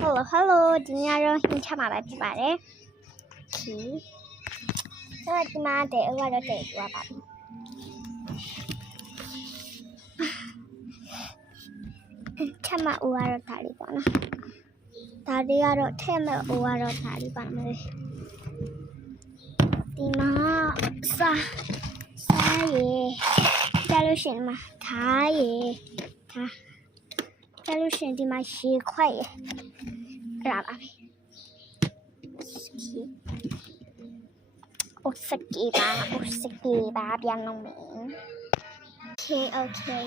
Hello ဒီညတော့ဟင်းချမှာပဲဖြစ်ပါတယ်။ Okay ဆိုတော့ဒီမှာတဲ့ဥကတော့တဲ့ကြွားပါပြီ။ချမှာဥကတော့ဒါလေးပေါ့နော်။ဒါလေးကတော့ထဲ့မဲ့ဥကတော့ဒါလေးပါမယ်။ဒီမှာစားရေကြားလို့ရှိရင်မှာထားရေထားကြားလို့ရှိရင်ဒီမှာရေခွက်ရေအဲ့ဒါပါပဲโอสกีบาပြန်လုံးမယ် Okay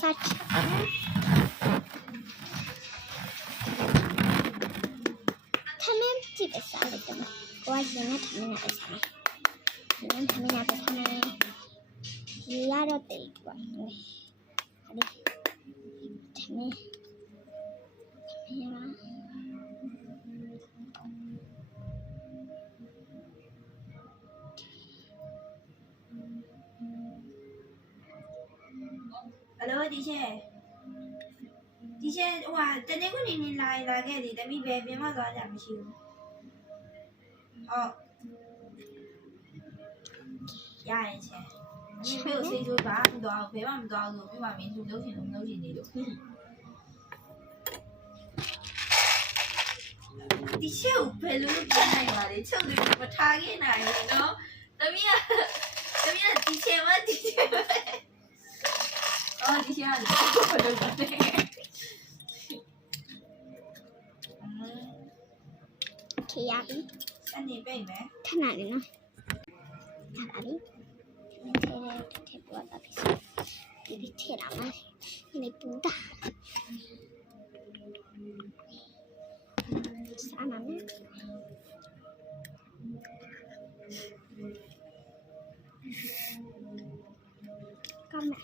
such ထမင်းကြည့်ပဲစားလိုက်တော့ကိုကရင်နဲ့ထမင်းနဲ့ပဲစားမယ်ရင်ထမင်းနဲ့ပဲစားမယ်ဒီရတော့တိတ်ပါမယ်ဟာဒီထမင်းရပါHello ဒီချက်ဟိုဟာတနေ့ခုနေနေလာခဲ့တယ်တမီးပဲပြင်မသွားကြမရှိဘူးဟုတ်ရရင်ချက်ဒီဖေကိုစေးကြိုးပါမသွားဘူးဘယ်မှမသွားဘူးဆိုပြပါမင်းသူလုံးချင်နေလို့ဒီချက်ကိုဘယ်လိုပြန်နိုင်ပါလဲချုပ်တယ်မထားခဲ့နိုင်ဘူးနော်တမီးကဒီချက်မ哦，你先让你我就准备。Okay ရပြီ 三年背没？ ခဏလေးနော်ဒါပါပြီထည့်ပေါ်တာပြီဒီထည့်လာမယ်နေပူတာစားမှာမယ်ကောင်းမယ်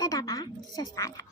တက်တာပါဆက်စားတာ